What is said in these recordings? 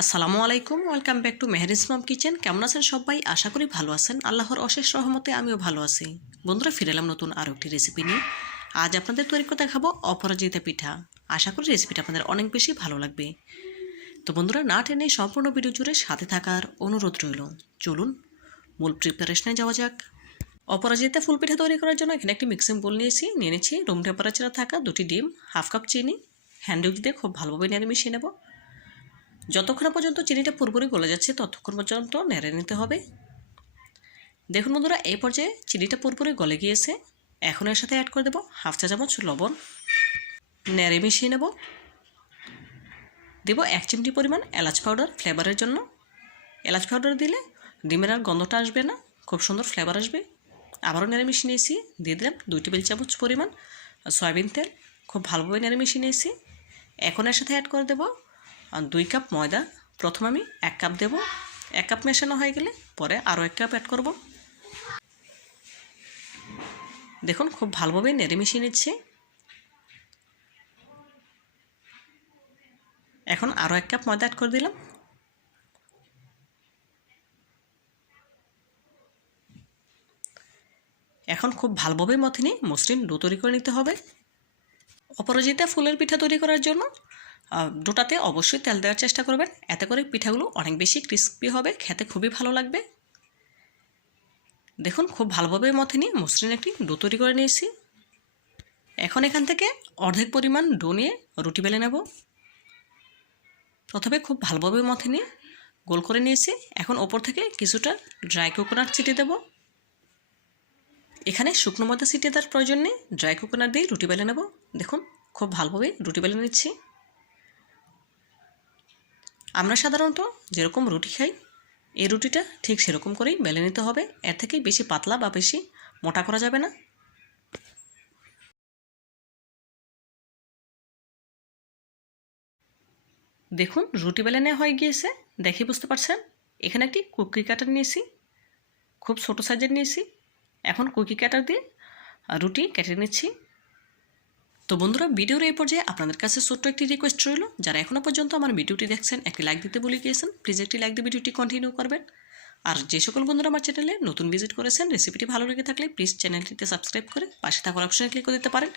আসসালামু আলাইকুম, welcome back to Meheri's mom kitchen. কেমন আছেন সবাই? আশা করি ভালো আছেন। আল্লাহর অশেষ রহমতে আমিও ভালো আছি। বন্ধুরা, ফিরে এলাম নতুন আরও একটি রেসিপি নিয়ে। আজ আপনাদের তৈরি করে দেখাবো অপরাজিতা পিঠা। আশা করি রেসিপিটা আপনাদের অনেক বেশি ভালো লাগবে। তো বন্ধুরা, না টেনে সম্পূর্ণ ভিডিও জুড়ে সাথে থাকার অনুরোধ রইল। চলুন মূল প্রিপারেশনে যাওয়া যাক। অপরাজিতা ফুল পিঠা তৈরি করার জন্য এখানে একটি মিক্সিং বোল নিয়ে নিচ্ছি রুম টেম্পারেচারে থাকা 2টি ডিম, হাফ কাপ চিনি, হ্যান্ড উইক্স দিয়ে খুব ভালোভাবে নেড়ে মিশিয়ে নেব। যতক্ষণ পর্যন্ত চিনিটা পুরোপুরি গলে যাচ্ছে ততক্ষণ পর্যন্ত নেড়ে নিতে হবে। দেখুন বন্ধুরা, এই পর্যায়ে চিনিটা পুরোপুরি গলে গিয়েছে। এখন এর সাথে অ্যাড করে দেবো হাফ চা চামচ লবণ, নেড়ে মিশিয়ে নেব। দেব 1 চিমটি পরিমাণ এলাচ পাউডার ফ্লেভারের জন্য। এলাচ পাউডার দিলে ডিমের আর গন্ধটা আসবে না, খুব সুন্দর ফ্লেভার আসবে। আবারও নেড়ে মিশিয়ে নিয়েছি। দিয়ে দিলাম 2 টেবিল চামচ পরিমাণ সয়াবিন তেল, খুব ভালোভাবে নেড়ে মিশিয়ে নিয়েছি। এখন এর সাথে অ্যাড করে দেবো 2 কাপ ময়দা। প্রথমে আমি 1 কাপ দেব। 1 কাপ মেশানো হয়ে গেলে পরে আরও 1 কাপ অ্যাড করব। দেখুন খুব ভালোভাবে নেড়ে মিশিয়ে নিচ্ছি। এখন আরও 1 কাপ ময়দা অ্যাড করে দিলাম। এখন খুব ভালোভাবে মথে নিয়ে মসৃণ ডো তৈরি করে নিতে হবে। অপরাজিতা ফুলের পিঠা তৈরি করার জন্য ডোটাতে অবশ্যই তেল দেওয়ার চেষ্টা করবেন, এতে করে পিঠাগুলো অনেক বেশি ক্রিস্পি হবে, খেতে খুবই ভালো লাগবে। দেখুন খুব ভালোভাবে মথে নিয়ে মসৃণ একটি ডো তৈরি করে নিয়েছি। এখন এখান থেকে অর্ধেক পরিমাণ ডো নিয়ে রুটি বেলে নেব। প্রথমে খুব ভালোভাবে মথে নিয়ে গোল করে নিয়েছি। এখন ওপর থেকে কিছুটা ড্রাই কোকোনাট ছিটিয়ে দেব। এখানে শুকনো ময়দা ছিটিয়ে দেওয়ার প্রয়োজন নেই, ড্রাই কোকোনাট দিয়ে রুটি বেলে নেব। দেখুন খুব ভালোভাবে রুটি বেলে নিচ্ছি। আমরা সাধারণত যেরকম রুটি খাই এই রুটিটা ঠিক সেরকম করেই বেলে নিতে হবে, এর থেকে বেশি পাতলা বা বেশি মোটা করা যাবে না। দেখুন রুটি বেলে নেওয়া হয়ে গিয়েছে, দেখে বুঝতে পারছেন। এখানে একটি কুকি কাটার নিয়েছি, খুব ছোট সাইজের নিয়েছি। এখন কুকি কাটার দিয়ে রুটি কেটে নিচ্ছি। তো বন্ধুরা, ভিডিওর এই পর্যায়ে আপনাদের কাছে ছোট্ট একটি রিকোয়েস্ট রইল, যারা এখনও পর্যন্ত আমার ভিডিওটি দেখছেন একটি লাইক দিতে ভুলে গিয়েছেন, প্লিজ একটি লাইক দিয়ে ভিডিওটি কন্টিনিউ করবেন। আর যে সকল বন্ধুরা আমার চ্যানেলে নতুন ভিজিট করেছেন, রেসিপিটি ভালো লেগে থাকলে প্লিজ চ্যানেলটিতে সাবস্ক্রাইব করে পাশে থাকার অপশনে ক্লিক করে দিতে পারেন।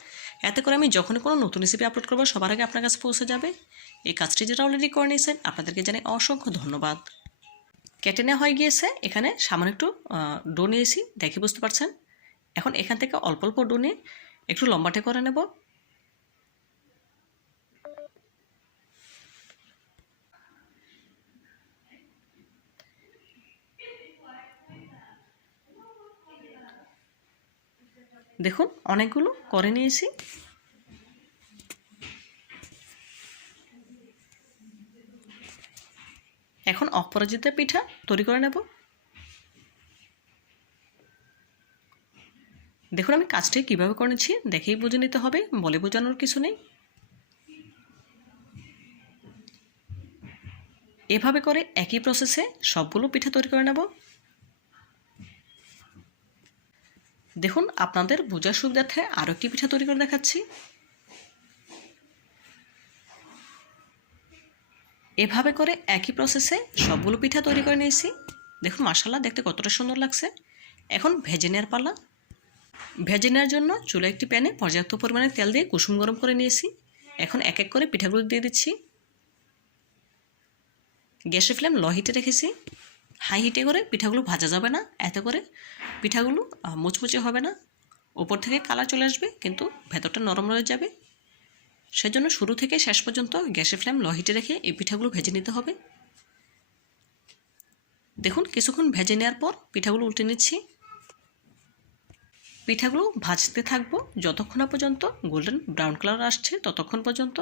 এতে করে আমি যখনই কোনো নতুন রেসিপি আপলোড করবো সবার আগে আপনার কাছে পৌঁছে যাবে। এই কাজটি যারা অলরেডি করে নিয়েছেন আপনাদেরকে জানাই অসংখ্য ধন্যবাদ। কেটে নেওয়া হয়ে গিয়েছে। এখানে সামান্য একটু ডো নিয়েছি, দেখে বুঝতে পারছেন। এখন এখান থেকে অল্প অল্প ডো নিয়ে একটু লম্বাটে করে নেব। দেখুন অনেকগুলো করে নিয়েছি। এখন অপরাজিতা পিঠা তৈরি করে নেব। দেখুন আমি কাজটি কীভাবে করে নিচ্ছি দেখেই বুঝে নিতে হবে, বলে বোঝানোর কিছু নেই। এভাবে করে একই প্রসেসে সবগুলো পিঠা তৈরি করে নেব। দেখুন আপনাদের বোঝার সুবিধার্থে আরও একটি পিঠা তৈরি করে দেখাচ্ছি। এভাবে করে একই প্রসেসে সবগুলো পিঠা তৈরি করে নিয়েছি। দেখুন মাশাআল্লাহ দেখতে কতটা সুন্দর লাগছে। এখন ভেজে নেওয়ার পালা। ভেজে নেওয়ার জন্য চুলায় একটি প্যানে পর্যাপ্ত পরিমাণে তেল দিয়ে কুসুম গরম করে নিয়েছি। এখন এক এক করে পিঠাগুলো দিয়ে দিচ্ছি। গ্যাসের ফ্লেম লো হিটে রেখেছি। হাই হিটে করে পিঠাগুলো ভাজা যাবে না, এতে করে পিঠাগুলো মুচমুচে হবে না। উপর থেকে কালার চলে আসবে কিন্তু ভেতরটা নরম রয়ে যাবে। সেজন্য শুরু থেকে শেষ পর্যন্ত গ্যাসের ফ্লেম লো হিটে রেখে এই পিঠাগুলো ভেজে নিতে হবে। দেখুন কিছুক্ষণ ভেজে নেওয়ার পর পিঠাগুলো উল্টে নিচ্ছি। পিঠাগুলো ভাজতে থাকবো যতক্ষণ না পর্যন্ত গোল্ডেন ব্রাউন কালার আসছে ততক্ষণ পর্যন্ত।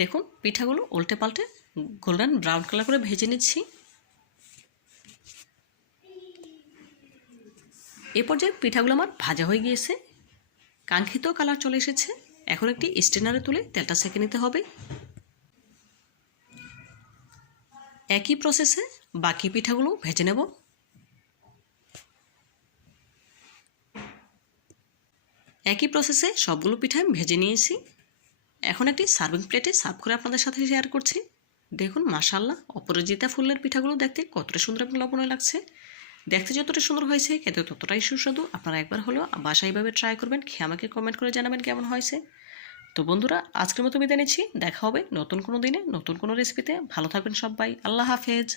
দেখুন পিঠাগুলো উল্টে পাল্টে গোল্ডেন ব্রাউন কালার করে ভেজে নিচ্ছি। এ পর্যায়ে পিঠাগুলো আমার ভাজা হয়ে গিয়েছে, কাঙ্ক্ষিত কালার চলে এসেছে। এখন একটি স্ট্রেনারে তুলে তেলটা সেঁকে নিতে হবে। একই প্রসেসে বাকি পিঠাগুলো ভেজে নেব। একই প্রসেসে সবগুলো পিঠা আমি ভেজে নিয়েছি। এখন একটি সার্ভিং প্লেটে সার্ভ করে আপনাদের সাথে শেয়ার করছি। দেখুন মাশাআল্লাহ, অপরাজিতা ফুলের পিঠাগুলো দেখতে কতটা সুন্দর এবং লবণীয় লাগছে। দেখতে যতটা সুন্দর হয়েছে খেতে ততটাই সুস্বাদু। আপনারা একবার হলেও বাসায় এইভাবে ট্রাই করবেন, খেয়ে আমাকে কমেন্ট করে জানাবেন কেমন হয়েছে। তো বন্ধুরা, আজকের মতো বিদায় নিচ্ছি। দেখা হবে নতুন কোনো দিনে নতুন কোনো রেসিপিতে। ভালো থাকবেন সবাই। আল্লাহ হাফেজ।